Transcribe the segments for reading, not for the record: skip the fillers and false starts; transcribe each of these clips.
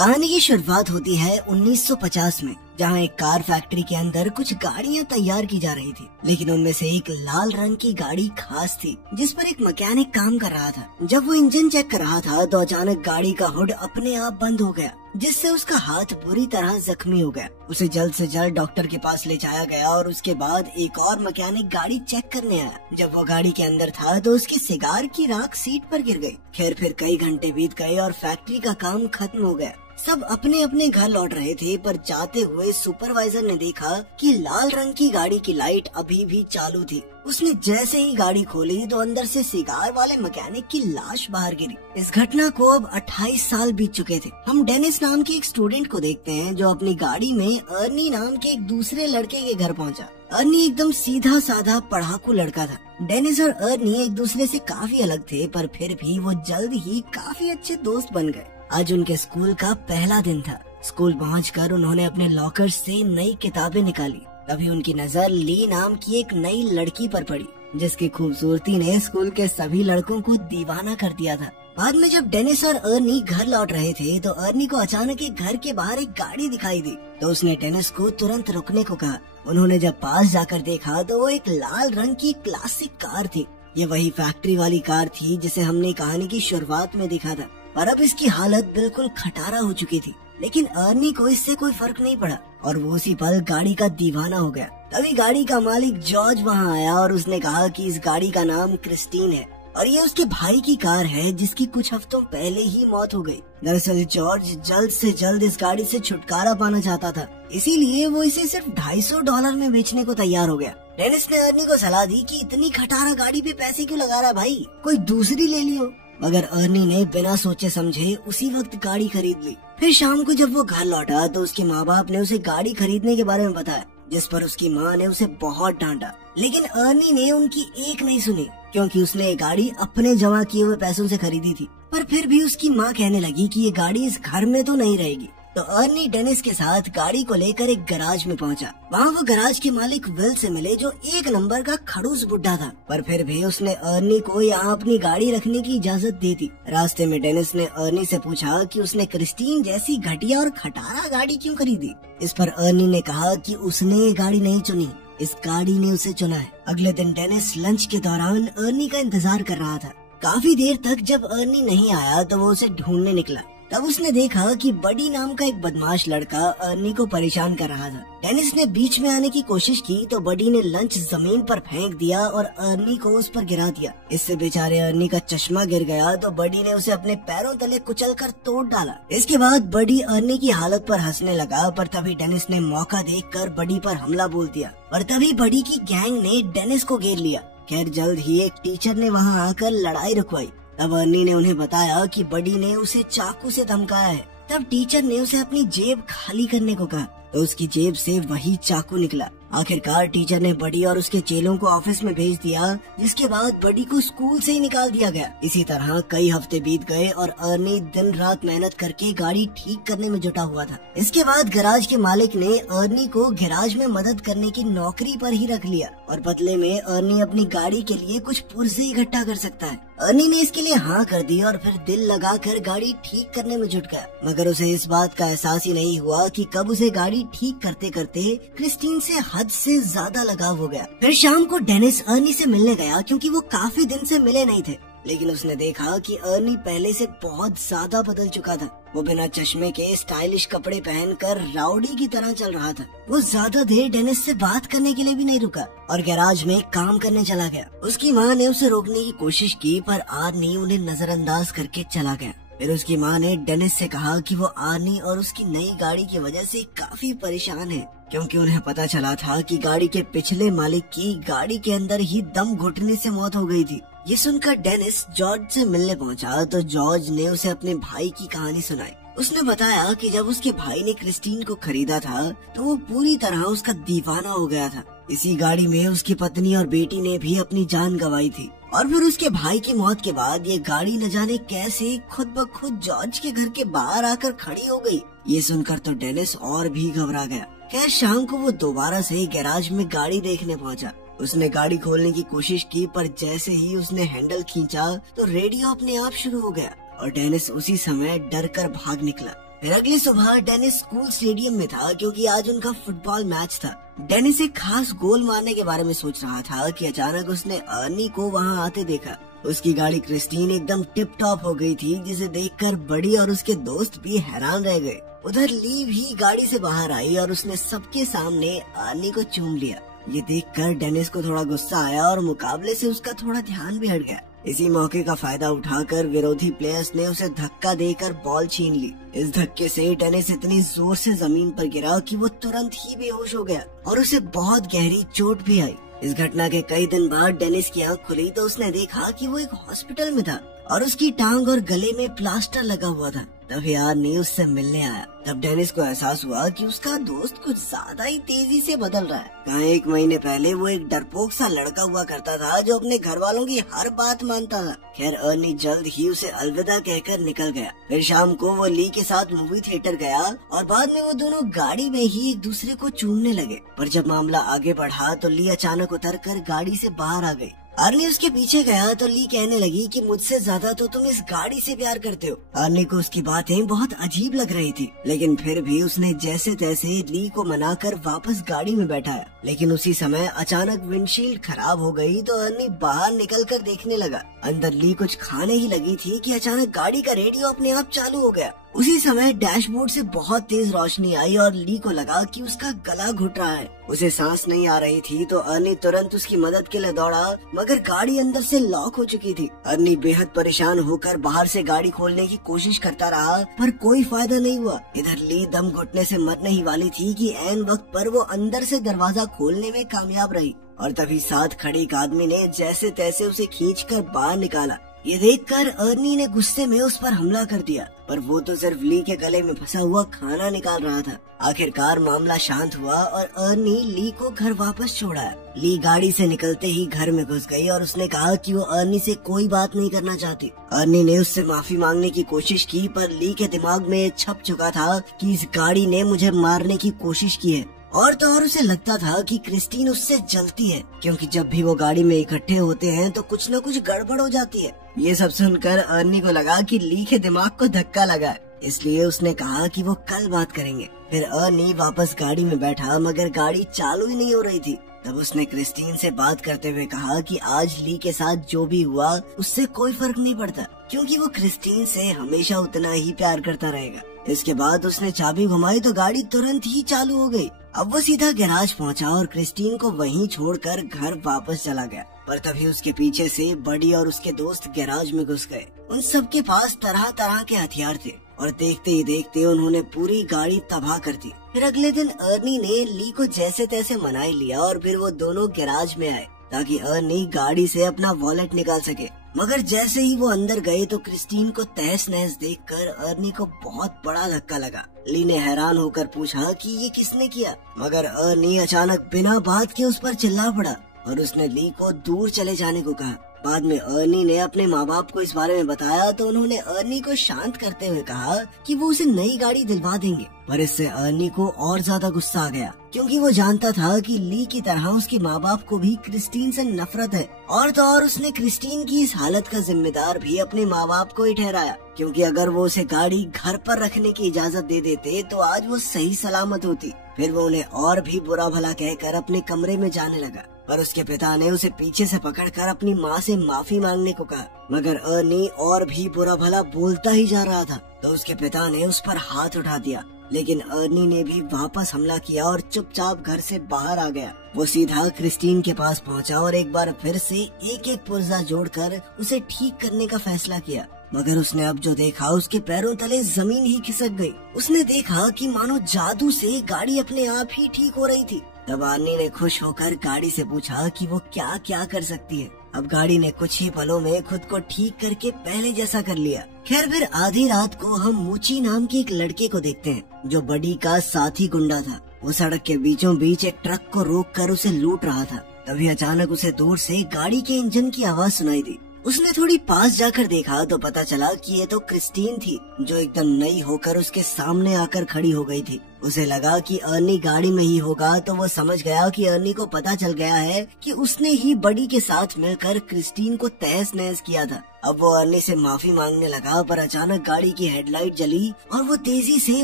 कहानी की शुरुआत होती है 1950 में, जहाँ एक कार फैक्ट्री के अंदर कुछ गाड़ियाँ तैयार की जा रही थी, लेकिन उनमें से एक लाल रंग की गाड़ी खास थी जिस पर एक मैकेनिक काम कर रहा था। जब वो इंजन चेक कर रहा था तो अचानक गाड़ी का हुड अपने आप बंद हो गया, जिससे उसका हाथ बुरी तरह जख्मी हो गया। उसे जल्द से जल्द डॉक्टर के पास ले जाया गया और उसके बाद एक और मैकेनिक गाड़ी चेक करने आया। जब वो गाड़ी के अंदर था तो उसकी सिगार की राख सीट पर गिर गई। खैर फिर कई घंटे बीत गए और फैक्ट्री का काम खत्म हो गया। सब अपने अपने घर लौट रहे थे, पर जाते हुए सुपरवाइजर ने देखा कि लाल रंग की गाड़ी की लाइट अभी भी चालू थी। उसने जैसे ही गाड़ी खोली तो अंदर से सिगार वाले मैकेनिक की लाश बाहर गिरी। इस घटना को अब 28 साल बीत चुके थे। हम डेनिस नाम के एक स्टूडेंट को देखते हैं जो अपनी गाड़ी में अर्नी नाम के एक दूसरे लड़के के घर पहुंचा। अर्नी एकदम सीधा साधा पढ़ाकू लड़का था। डेनिस और अर्नी एक दूसरे से काफी अलग थे, पर फिर भी वो जल्द ही काफी अच्छे दोस्त बन गए। आज उनके स्कूल का पहला दिन था। स्कूल पहुंचकर उन्होंने अपने लॉकर से नई किताबें निकाली। तभी उनकी नजर ली नाम की एक नई लड़की पर पड़ी, जिसकी खूबसूरती ने स्कूल के सभी लड़कों को दीवाना कर दिया था। बाद में जब डेनिस और अर्नी घर लौट रहे थे तो अर्नी को अचानक एक घर के बाहर एक गाड़ी दिखाई दी, तो उसने डेनिस को तुरंत रुकने को कहा। उन्होंने जब पास जाकर देखा तो वो एक लाल रंग की क्लासिक कार थी। ये वही फैक्ट्री वाली कार थी जिसे हमने कहानी की शुरुआत में देखा था, पर अब इसकी हालत बिल्कुल खटारा हो चुकी थी। लेकिन अर्नी को इससे कोई फर्क नहीं पड़ा और वो उसी पल गाड़ी का दीवाना हो गया। तभी गाड़ी का मालिक जॉर्ज वहाँ आया और उसने कहा कि इस गाड़ी का नाम क्रिस्टीन है और ये उसके भाई की कार है जिसकी कुछ हफ्तों पहले ही मौत हो गई। दरअसल जॉर्ज जल्द से जल्द इस गाड़ी से छुटकारा पाना चाहता था, इसीलिए वो इसे सिर्फ $250 में बेचने को तैयार हो गया। डेनिस ने अर्नी को सलाह दी कि इतनी खटारा गाड़ी पे पैसे क्यों लगा रहा है भाई, कोई दूसरी ले लियो। मगर अर्नी ने बिना सोचे समझे उसी वक्त गाड़ी खरीद ली। फिर शाम को जब वो घर लौटा तो उसके माँ बाप ने उसे गाड़ी खरीदने के बारे में बताया, जिस पर उसकी माँ ने उसे बहुत डांटा। लेकिन अर्नी ने उनकी एक नहीं सुनी, क्योंकि उसने ये गाड़ी अपने जमा किए हुए पैसों से खरीदी थी। पर फिर भी उसकी माँ कहने लगी कि ये गाड़ी इस घर में तो नहीं रहेगी। तो अर्नी डेनिस के साथ गाड़ी को लेकर एक गैराज में पहुंचा। वहाँ वो गैराज के मालिक विल से मिले, जो एक नंबर का खड़ूस बुड्ढा था, पर फिर भी उसने अर्नी को यहाँ अपनी गाड़ी रखने की इजाजत दी थी। रास्ते में डेनिस ने अर्नी से पूछा कि उसने क्रिस्टीन जैसी घटिया और खटारा गाड़ी क्यों खरीदी। इस पर अर्नी ने कहा कि उसने ये गाड़ी नहीं चुनी, इस गाड़ी ने उसे चुना है। अगले दिन डेनिस लंच के दौरान अर्नी का इंतजार कर रहा था। काफी देर तक जब अर्नी नहीं आया तो वो उसे ढूंढने निकला। तब उसने देखा कि बडी नाम का एक बदमाश लड़का अर्नी को परेशान कर रहा था। डेनिस ने बीच में आने की कोशिश की तो बडी ने लंच जमीन पर फेंक दिया और अर्नी को उस पर गिरा दिया। इससे बेचारे अर्नी का चश्मा गिर गया तो बडी ने उसे अपने पैरों तले कुचलकर तोड़ डाला। इसके बाद बडी अर्नी की हालत पर हंसने लगा, पर तभी डेनिस ने मौका देखकर बडी पर हमला बोल दिया और तभी बडी की गैंग ने डेनिस को घेर लिया। खैर जल्द ही एक टीचर ने वहाँ आकर लड़ाई रुकवाई। तब अर्नी ने उन्हें बताया कि बडी ने उसे चाकू से धमकाया है। तब टीचर ने उसे अपनी जेब खाली करने को कहा तो उसकी जेब से वही चाकू निकला। आखिरकार टीचर ने बडी और उसके चेलों को ऑफिस में भेज दिया, जिसके बाद बडी को स्कूल से ही निकाल दिया गया। इसी तरह कई हफ्ते बीत गए और अर्नी दिन रात मेहनत करके गाड़ी ठीक करने में जुटा हुआ था। इसके बाद गैराज के मालिक ने अर्नी को गैराज में मदद करने की नौकरी पर ही रख लिया और बदले में अर्नी अपनी गाड़ी के लिए कुछ पुर्जे इकट्ठा कर सकता है। अर्नी ने इसके लिए हाँ कर दी और फिर दिल लगाकर गाड़ी ठीक करने में जुट गया। मगर उसे इस बात का एहसास ही नहीं हुआ कि कब उसे गाड़ी ठीक करते करते क्रिस्टीन से हद से ज्यादा लगाव हो गया। फिर शाम को डेनिस अर्नी से मिलने गया, क्योंकि वो काफी दिन से मिले नहीं थे। लेकिन उसने देखा कि अर्नी पहले से बहुत ज्यादा बदल चुका था। वो बिना चश्मे के स्टाइलिश कपड़े पहनकर राउडी की तरह चल रहा था। वो ज्यादा देर डेनिस से बात करने के लिए भी नहीं रुका और गैराज में काम करने चला गया। उसकी माँ ने उसे रोकने की कोशिश की, पर आर्नी उन्हें नजरअंदाज करके चला गया। फिर उसकी माँ ने डेनिस से कहा कि वो आर्नी और उसकी नई गाड़ी की वजह से काफी परेशान है, क्योंकि उन्हें पता चला था कि गाड़ी के पिछले मालिक की गाड़ी के अंदर ही दम घुटने से मौत हो गई थी। ये सुनकर डेनिस जॉर्ज से मिलने पहुंचा तो जॉर्ज ने उसे अपने भाई की कहानी सुनाई। उसने बताया कि जब उसके भाई ने क्रिस्टीन को खरीदा था तो वो पूरी तरह उसका दीवाना हो गया था। इसी गाड़ी में उसकी पत्नी और बेटी ने भी अपनी जान गंवाई थी और फिर उसके भाई की मौत के बाद ये गाड़ी न जाने कैसे खुद ब खुद जॉर्ज के घर के बाहर आकर खड़ी हो गई। ये सुनकर तो डेनिस और भी घबरा गया। खैर शाम को वो दोबारा से गैराज में गाड़ी देखने पहुंचा। उसने गाड़ी खोलने की कोशिश की, पर जैसे ही उसने हैंडल खींचा तो रेडियो अपने आप शुरू हो गया और डेनिस उसी समय डर कर भाग निकला। फिर अगली सुबह डेनिस स्कूल स्टेडियम में था क्योंकि आज उनका फुटबॉल मैच था। डेनिस एक खास गोल मारने के बारे में सोच रहा था कि अचानक उसने अर्नी को वहां आते देखा। उसकी गाड़ी क्रिस्टीन एकदम टिप टॉप हो गई थी, जिसे देखकर बड़ी और उसके दोस्त भी हैरान रह गए। उधर ली भी गाड़ी से बाहर आई और उसने सबके सामने अर्नी को चूम लिया। ये देखकर डेनिस को थोड़ा गुस्सा आया और मुकाबले से उसका थोड़ा ध्यान भी हट गया। इसी मौके का फायदा उठाकर विरोधी प्लेयर्स ने उसे धक्का देकर बॉल छीन ली। इस धक्के से डेनिस इतनी जोर से जमीन पर गिरा कि वो तुरंत ही बेहोश हो गया और उसे बहुत गहरी चोट भी आई। इस घटना के कई दिन बाद डेनिस की आंख खुली तो उसने देखा कि वो एक हॉस्पिटल में था और उसकी टांग और गले में प्लास्टर लगा हुआ था। तभी अर्नी उससे मिलने आया। तब डेनिस को एहसास हुआ कि उसका दोस्त कुछ ज्यादा ही तेजी से बदल रहा है। कहाँ 1 महीने पहले वो एक डरपोक सा लड़का हुआ करता था जो अपने घर वालों की हर बात मानता था। खैर अर्नी जल्द ही उसे अलविदा कहकर निकल गया। फिर शाम को वो ली के साथ मूवी थिएटर गया और बाद में वो दोनों गाड़ी में ही एक दूसरे को चूमने लगे। पर जब मामला आगे बढ़ा तो ली अचानक उतरकर गाड़ी से बाहर आ गई। अर्नी उसके पीछे गया तो ली कहने लगी कि मुझसे ज्यादा तो तुम इस गाड़ी से प्यार करते हो। अर्नी को उसकी बातें बहुत अजीब लग रही थी, लेकिन फिर भी उसने जैसे तैसे ली को मनाकर वापस गाड़ी में बैठाया। लेकिन उसी समय अचानक विंडशील्ड खराब हो गई तो अर्नी बाहर निकलकर देखने लगा। अंदर ली कुछ खाने ही लगी थी कि अचानक गाड़ी का रेडियो अपने आप चालू हो गया। उसी समय डैशबोर्ड से बहुत तेज रोशनी आई और ली को लगा कि उसका गला घुट रहा है। उसे सांस नहीं आ रही थी तो अर्नी तुरंत उसकी मदद के लिए दौड़ा, मगर गाड़ी अंदर से लॉक हो चुकी थी। अर्नी बेहद परेशान होकर बाहर से गाड़ी खोलने की कोशिश करता रहा, पर कोई फायदा नहीं हुआ। इधर ली दम घुटने से मरने ही वाली थी कि ऐन वक्त पर वो अंदर से दरवाजा खोलने में कामयाब रही और तभी साथ खड़े एक आदमी ने जैसे तैसे उसे खींचकर बाहर निकाला। ये देखकर अर्नी ने गुस्से में उस पर हमला कर दिया, पर वो तो सिर्फ ली के गले में फंसा हुआ खाना निकाल रहा था। आखिरकार मामला शांत हुआ और अर्नी ली को घर वापस छोड़ा। ली गाड़ी से निकलते ही घर में घुस गई और उसने कहा कि वो अर्नी से कोई बात नहीं करना चाहती। अर्नी ने उससे माफी मांगने की कोशिश की, पर ली के दिमाग में छप चुका था कि इस गाड़ी ने मुझे मारने की कोशिश की है। और तो और उसे लगता था कि क्रिस्टीन उससे जलती है, क्योंकि जब भी वो गाड़ी में इकट्ठे होते हैं तो कुछ न कुछ गड़बड़ हो जाती है। ये सब सुनकर अर्नी को लगा कि ली के दिमाग को धक्का लगा, इसलिए उसने कहा कि वो कल बात करेंगे। फिर अर्नी वापस गाड़ी में बैठा, मगर गाड़ी चालू ही नहीं हो रही थी। तब उसने क्रिस्टीन से बात करते हुए कहा कि आज ली के साथ जो भी हुआ उससे कोई फर्क नहीं पड़ता, क्योंकि वो क्रिस्टीन से हमेशा उतना ही प्यार करता रहेगा। इसके बाद उसने चाबी घुमाई तो गाड़ी तुरंत ही चालू हो गई। अब वो सीधा गैराज पहुंचा और क्रिस्टीन को वहीं छोड़कर घर वापस चला गया। पर तभी उसके पीछे से बडी और उसके दोस्त गैराज में घुस गए। उन सबके पास तरह तरह के हथियार थे और देखते ही देखते उन्होंने पूरी गाड़ी तबाह कर दी। फिर अगले दिन अर्नी ने ली को जैसे तैसे मना लिया और फिर वो दोनों गैराज में आए ताकि अर्नी गाड़ी से अपना वॉलेट निकाल सके। मगर जैसे ही वो अंदर गए तो क्रिस्टीन को तहस नहस देखकर अर्नी को बहुत बड़ा धक्का लगा। ली ने हैरान होकर पूछा कि ये किसने किया, मगर अर्नी अचानक बिना बात के उस पर चिल्ला पड़ा और उसने ली को दूर चले जाने को कहा। बाद में अर्नी ने अपने माँ बाप को इस बारे में बताया तो उन्होंने अर्नी को शांत करते हुए कहा कि वो उसे नई गाड़ी दिलवा देंगे। पर इससे अर्नी को और ज्यादा गुस्सा आ गया, क्योंकि वो जानता था कि ली की तरह उसके माँ बाप को भी क्रिस्टीन से नफरत है। और तो और उसने क्रिस्टीन की इस हालत का जिम्मेदार भी अपने माँ बाप को ही ठहराया, क्योंकि अगर वो उसे गाड़ी घर पर रखने की इजाजत दे देते तो आज वो सही सलामत होती। फिर वो उन्हें और भी बुरा भला कहकर अपने कमरे में जाने लगा, पर उसके पिता ने उसे पीछे से पकड़कर अपनी माँ से माफी मांगने को कहा। मगर अर्नी और भी बुरा भला बोलता ही जा रहा था तो उसके पिता ने उस पर हाथ उठा दिया, लेकिन अर्नी ने भी वापस हमला किया और चुपचाप घर से बाहर आ गया। वो सीधा क्रिस्टीन के पास पहुंचा और एक बार फिर से एक एक पुर्जा जोड़कर उसे ठीक करने का फैसला किया। मगर उसने अब जो देखा उसके पैरों तले जमीन ही खिसक गई। उसने देखा कि मानो जादू से गाड़ी अपने आप ही ठीक हो रही थी। तब अर्नी ने खुश होकर गाड़ी से पूछा कि वो क्या क्या कर सकती है। अब गाड़ी ने कुछ ही पलों में खुद को ठीक करके पहले जैसा कर लिया। खैर फिर आधी रात को हम मूची नाम के एक लड़के को देखते हैं जो बडी का साथी गुंडा था। वो सड़क के बीचों बीच एक ट्रक को रोककर उसे लूट रहा था। तभी अचानक उसे दूर से गाड़ी के इंजन की आवाज सुनाई दी। उसने थोड़ी पास जाकर देखा तो पता चला कि ये तो क्रिस्टीन थी, जो एकदम नई होकर उसके सामने आकर खड़ी हो गई थी। उसे लगा कि अर्नी गाड़ी में ही होगा, तो वो समझ गया कि अर्नी को पता चल गया है कि उसने ही बडी के साथ मिलकर क्रिस्टीन को तहस नहस किया था। अब वो अर्नी से माफी मांगने लगा, पर अचानक गाड़ी की हेडलाइट जली और वो तेजी से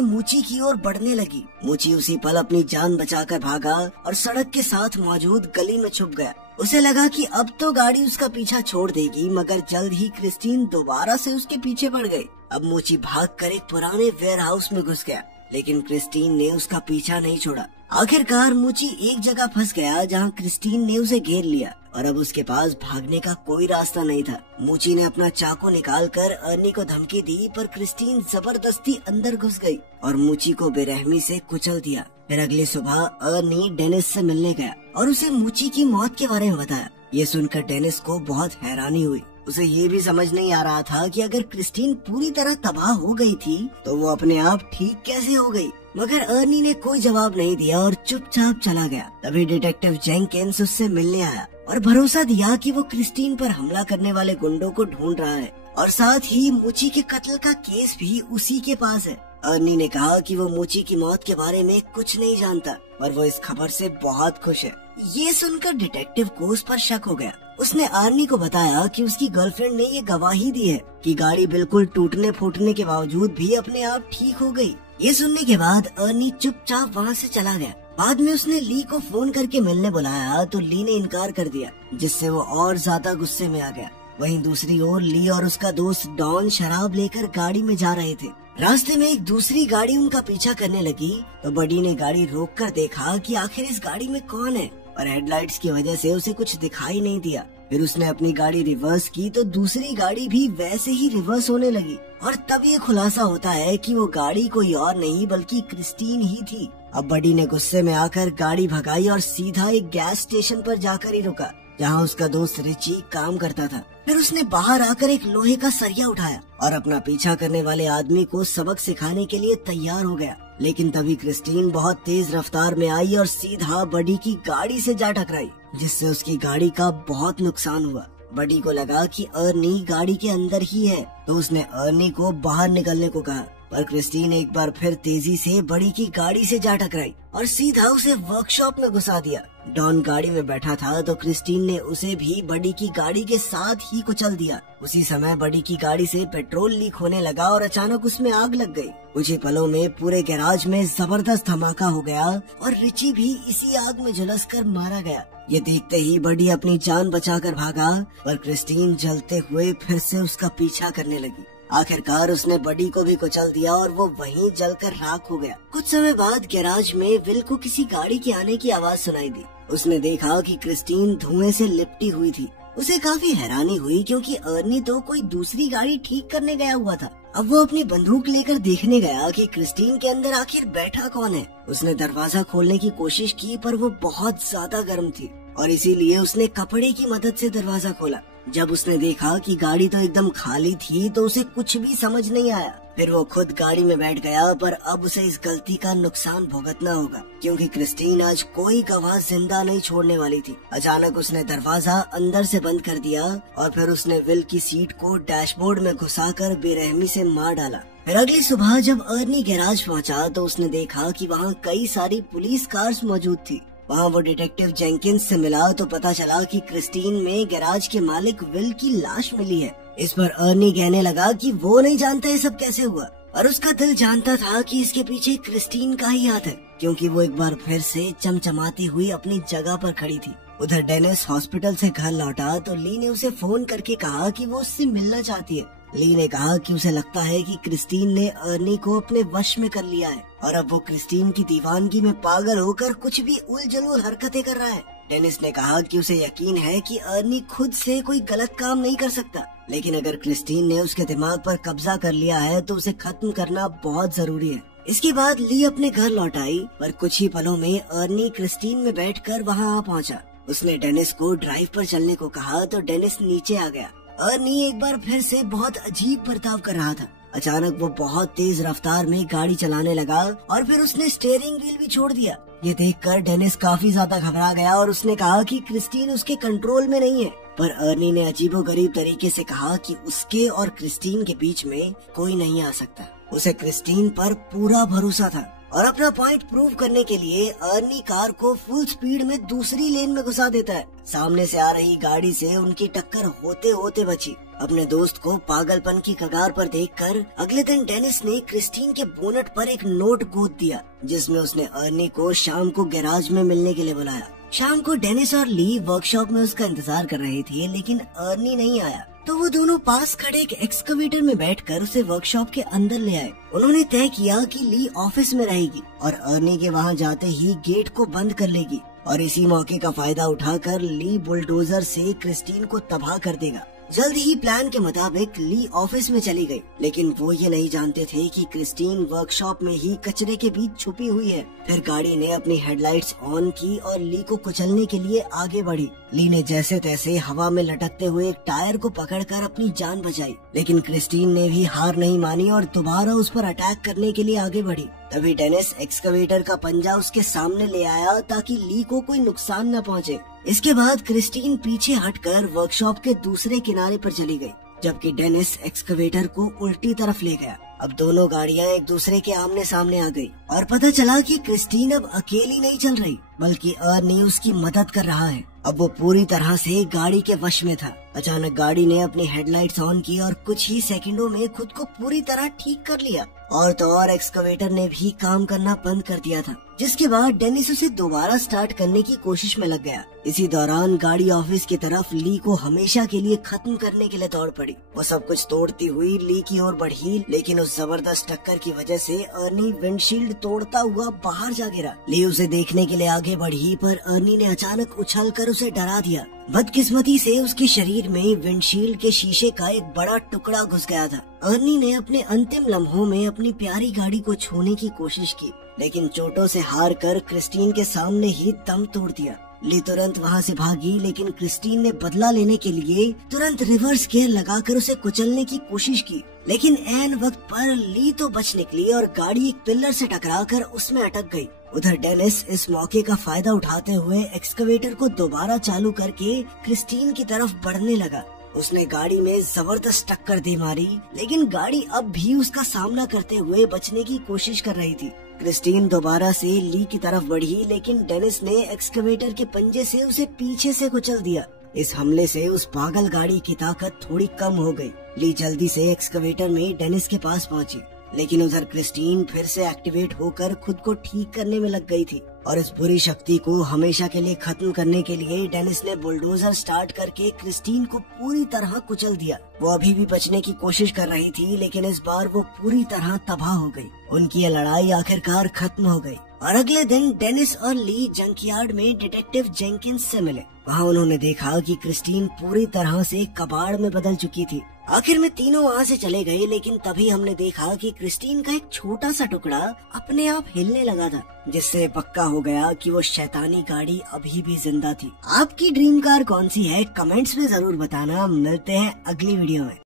मूची की ओर बढ़ने लगी। मूची उसी पल अपनी जान बचाकर भागा और सड़क के साथ मौजूद गली में छुप गया। उसे लगा कि अब तो गाड़ी उसका पीछा छोड़ देगी, मगर जल्द ही क्रिस्टीन दोबारा से उसके पीछे पड़ गई। अब मूची भागकर एक पुराने वेयर हाउस में घुस गया, लेकिन क्रिस्टीन ने उसका पीछा नहीं छोड़ा। आखिरकार मूची एक जगह फंस गया जहां क्रिस्टीन ने उसे घेर लिया और अब उसके पास भागने का कोई रास्ता नहीं था। मूची ने अपना चाकू निकालकर अर्नी को धमकी दी, पर क्रिस्टीन जबरदस्ती अंदर घुस गई और मूची को बेरहमी से कुचल दिया। फिर अगली सुबह अर्नी डेनिस से मिलने गया और उसे मूची की मौत के बारे में बताया। ये सुनकर डेनिस को बहुत हैरानी हुई। उसे ये भी समझ नहीं आ रहा था कि अगर क्रिस्टीन पूरी तरह तबाह हो गई थी तो वो अपने आप ठीक कैसे हो गई। मगर अर्नी ने कोई जवाब नहीं दिया और चुपचाप चला गया। तभी डिटेक्टिव जेंकिंस उससे मिलने आया और भरोसा दिया कि वो क्रिस्टीन पर हमला करने वाले गुंडों को ढूंढ रहा है और साथ ही मूची के कत्ल का केस भी उसी के पास है। अर्नी ने कहा कि वो मूची की मौत के बारे में कुछ नहीं जानता, पर वो इस खबर से बहुत खुश है। ये सुनकर डिटेक्टिव को उस पर शक हो गया। उसने अर्नी को बताया कि उसकी गर्लफ्रेंड ने ये गवाही दी है कि गाड़ी बिल्कुल टूटने फूटने के बावजूद भी अपने आप ठीक हो गई। ये सुनने के बाद अर्नी चुपचाप वहाँ से चला गया। बाद में उसने ली को फोन करके मिलने बुलाया तो ली ने इनकार कर दिया, जिससे वो और ज्यादा गुस्से में आ गया। वहीं दूसरी ओर ली और उसका दोस्त डॉन शराब लेकर गाड़ी में जा रहे थे। रास्ते में एक दूसरी गाड़ी उनका पीछा करने लगी तो बडी ने गाड़ी रोककर देखा कि आखिर इस गाड़ी में कौन है, और हेडलाइट्स की वजह से उसे कुछ दिखाई नहीं दिया। फिर उसने अपनी गाड़ी रिवर्स की तो दूसरी गाड़ी भी वैसे ही रिवर्स होने लगी और तब ये खुलासा होता है कि वो गाड़ी कोई और नहीं बल्कि क्रिस्टीन ही थी। अब बडी ने गुस्से में आकर गाड़ी भगाई और सीधा एक गैस स्टेशन पर जाकर ही रुका, जहाँ उसका दोस्त रिची काम करता था। फिर उसने बाहर आकर एक लोहे का सरिया उठाया और अपना पीछा करने वाले आदमी को सबक सिखाने के लिए तैयार हो गया। लेकिन तभी क्रिस्टीन बहुत तेज रफ्तार में आई और सीधा बडी की गाड़ी से जा टकराई, जिससे उसकी गाड़ी का बहुत नुकसान हुआ। बडी को लगा कि अर्नी गाड़ी के अंदर ही है, तो उसने अर्नी को बाहर निकलने को कहा, पर क्रिस्टीन एक बार फिर तेजी से बडी की गाड़ी से जा टकराई और सीधा उसे वर्कशॉप में घुसा दिया। डॉन गाड़ी में बैठा था तो क्रिस्टीन ने उसे भी बडी की गाड़ी के साथ ही कुचल दिया। उसी समय बडी की गाड़ी से पेट्रोल लीक होने लगा और अचानक उसमें आग लग गई। कुछ ही पलों में पूरे गैराज में जबरदस्त धमाका हो गया और रिची भी इसी आग में झुलसकर मारा गया। ये देखते ही बडी अपनी जान बचाकर भागा, पर क्रिस्टीन जलते हुए फिर से उसका पीछा करने लगी। आखिरकार उसने बडी को भी कुचल दिया और वो वहीं जलकर राख हो गया। कुछ समय बाद गैराज में विल को किसी गाड़ी के आने की आवाज सुनाई दी। उसने देखा कि क्रिस्टीन धुएं से लिपटी हुई थी। उसे काफी हैरानी हुई क्योंकि अर्नी तो कोई दूसरी गाड़ी ठीक करने गया हुआ था। अब वो अपनी बंदूक लेकर देखने गया कि क्रिस्टीन के अंदर आखिर बैठा कौन है। उसने दरवाजा खोलने की कोशिश की, पर वो बहुत ज्यादा गर्म थी और इसीलिए उसने कपड़े की मदद से दरवाजा खोला। जब उसने देखा कि गाड़ी तो एकदम खाली थी तो उसे कुछ भी समझ नहीं आया। फिर वो खुद गाड़ी में बैठ गया, पर अब उसे इस गलती का नुकसान भुगतना होगा क्योंकि क्रिस्टीन आज कोई गवाह जिंदा नहीं छोड़ने वाली थी। अचानक उसने दरवाजा अंदर से बंद कर दिया और फिर उसने विल की सीट को डैशबोर्ड में घुसाकर बेरहमी से मार डाला। फिर अगली सुबह जब अर्नी गैराज पहुंचा तो उसने देखा कि वहाँ कई सारी पुलिस कार्स मौजूद थी। वहाँ वो डिटेक्टिव जेंकिंस से मिला तो पता चला कि क्रिस्टीन में गैराज के मालिक विल की लाश मिली है। इस पर अर्नी कहने लगा कि वो नहीं जानता ये सब कैसे हुआ, और उसका दिल जानता था कि इसके पीछे क्रिस्टीन का ही हाथ है, क्योंकि वो एक बार फिर से चमचमाती हुई अपनी जगह पर खड़ी थी। उधर डेनिस हॉस्पिटल से घर लौटा तो ली ने उसे फोन करके कहा कि वो उससे मिलना चाहती है। ली ने कहा कि उसे लगता है कि क्रिस्टीन ने अर्नी को अपने वश में कर लिया है और अब वो क्रिस्टीन की दीवानगी में पागल होकर कुछ भी उलझुल हरकतें कर रहा है। डेनिस ने कहा कि उसे यकीन है कि अर्नी खुद से कोई गलत काम नहीं कर सकता, लेकिन अगर क्रिस्टीन ने उसके दिमाग पर कब्जा कर लिया है तो उसे खत्म करना बहुत जरूरी है। इसके बाद ली अपने घर लौट आई, पर कुछ ही पलों में अर्नी क्रिस्टीन में बैठकर वहाँ आ पहुँचा। उसने डेनिस को ड्राइव पर चलने को कहा तो डेनिस नीचे आ गया। अर्नी एक बार फिर से बहुत अजीब बर्ताव कर रहा था। अचानक वो बहुत तेज रफ्तार में गाड़ी चलाने लगा और फिर उसने स्टीयरिंग व्हील भी छोड़ दिया। ये देखकर डेनिस काफी ज्यादा घबरा गया और उसने कहा कि क्रिस्टीन उसके कंट्रोल में नहीं है। पर अर्नी ने अजीबोगरीब तरीके से कहा कि उसके और क्रिस्टीन के बीच में कोई नहीं आ सकता। उसे क्रिस्टीन पर पूरा भरोसा था और अपना पॉइंट प्रूव करने के लिए अर्नी कार को फुल स्पीड में दूसरी लेन में घुसा देता है। सामने से आ रही गाड़ी से उनकी टक्कर होते होते बची। अपने दोस्त को पागलपन की कगार पर देखकर अगले दिन डेनिस ने क्रिस्टीन के बोनट पर एक नोट गोद दिया, जिसमें उसने अर्नी को शाम को गैराज में मिलने के लिए बुलाया। शाम को डेनिस और ली वर्कशॉप में उसका इंतजार कर रहे थे, लेकिन अर्नी नहीं आया। तो वो दोनों पास खड़े एक एक्सकवेटर में बैठकर उसे वर्कशॉप के अंदर ले आए। उन्होंने तय किया कि ली ऑफिस में रहेगी और अर्नी के वहाँ जाते ही गेट को बंद कर लेगी और इसी मौके का फायदा उठाकर ली बुलडोजर से क्रिस्टीन को तबाह कर देगा। जल्द ही प्लान के मुताबिक ली ऑफिस में चली गई, लेकिन वो ये नहीं जानते थे कि क्रिस्टीन वर्कशॉप में ही कचरे के बीच छुपी हुई है। फिर गाड़ी ने अपनी हेडलाइट्स ऑन की और ली को कुचलने के लिए आगे बढ़ी। ली ने जैसे तैसे हवा में लटकते हुए एक टायर को पकड़कर अपनी जान बचाई, लेकिन क्रिस्टीन ने भी हार नहीं मानी और दोबारा उस पर अटैक करने के लिए आगे बढ़ी। तभी डेनिस एक्सकवेटर का पंजा उसके सामने ले आया ताकि ली को कोई नुकसान न पहुंचे। इसके बाद क्रिस्टीन पीछे हटकर वर्कशॉप के दूसरे किनारे पर चली गई, जबकि डेनिस एक्सकवेटर को उल्टी तरफ ले गया। अब दोनों गाड़ियां एक दूसरे के आमने सामने आ गई और पता चला कि क्रिस्टीन अब अकेली नहीं चल रही, बल्कि अर्नी उसकी मदद कर रहा है। अब वो पूरी तरह से गाड़ी के वश में था। अचानक गाड़ी ने अपनी हेडलाइट्स ऑन की और कुछ ही सेकंडों में खुद को पूरी तरह ठीक कर लिया। और तो और एक्सकवेटर ने भी काम करना बंद कर दिया था, जिसके बाद डेनिस उसे दोबारा स्टार्ट करने की कोशिश में लग गया। इसी दौरान गाड़ी ऑफिस की तरफ ली को हमेशा के लिए खत्म करने के लिए दौड़ पड़ी। वो सब कुछ तोड़ती हुई ली की ओर बढ़ी, लेकिन उस जबरदस्त टक्कर की वजह से अर्नी विंडशील्ड तोड़ता हुआ बाहर जा गिरा। ली उसे देखने के लिए आगे बढ़ी, पर अर्नी ने अचानक उछलकर उसे डरा दिया। बदकिस्मती से उसके शरीर में विंडशील्ड के शीशे का एक बड़ा टुकड़ा घुस गया था। अर्नी ने अपने अंतिम लम्हों में अपनी प्यारी गाड़ी को छूने की कोशिश की, लेकिन चोटों से हार कर क्रिस्टीन के सामने ही दम तोड़ दिया। ली तुरंत वहाँ से भागी, लेकिन क्रिस्टीन ने बदला लेने के लिए तुरंत रिवर्स गियर लगाकर उसे कुचलने की कोशिश की, लेकिन ऐन वक्त पर ली तो बच निकली और गाड़ी एक पिलर से टकराकर उसमें अटक गई। उधर डेनिस इस मौके का फायदा उठाते हुए एक्सकवेटर को दोबारा चालू करके क्रिस्टीन की तरफ बढ़ने लगा। उसने गाड़ी में जबरदस्त टक्कर दे मारी, लेकिन गाड़ी अब भी उसका सामना करते हुए बचने की कोशिश कर रही थी। क्रिस्टीन दोबारा से ली की तरफ बढ़ी, लेकिन डेनिस ने एक्सकवेटर के पंजे से उसे पीछे से कुचल दिया। इस हमले से उस पागल गाड़ी की ताकत थोड़ी कम हो गई। ली जल्दी से एक्सकवेटर में डेनिस के पास पहुंची, लेकिन उधर क्रिस्टीन फिर से एक्टिवेट होकर खुद को ठीक करने में लग गई थी और इस बुरी शक्ति को हमेशा के लिए खत्म करने के लिए डेनिस ने बुलडोजर स्टार्ट करके क्रिस्टीन को पूरी तरह कुचल दिया। वो अभी भी बचने की कोशिश कर रही थी, लेकिन इस बार वो पूरी तरह तबाह हो गई। उनकी ये लड़ाई आखिरकार खत्म हो गई और अगले दिन डेनिस और ली जंकयार्ड में डिटेक्टिव जेंकिंस से मिले। वहाँ उन्होंने देखा कि क्रिस्टीन पूरी तरह से कबाड़ में बदल चुकी थी। आखिर में तीनों वहाँ से चले गए, लेकिन तभी हमने देखा कि क्रिस्टीन का एक छोटा सा टुकड़ा अपने आप हिलने लगा था, जिससे पक्का हो गया कि वो शैतानी गाड़ी अभी भी जिंदा थी। आपकी ड्रीम कार कौन सी है? कमेंट्स में जरूर बताना। मिलते हैं अगली वीडियो में।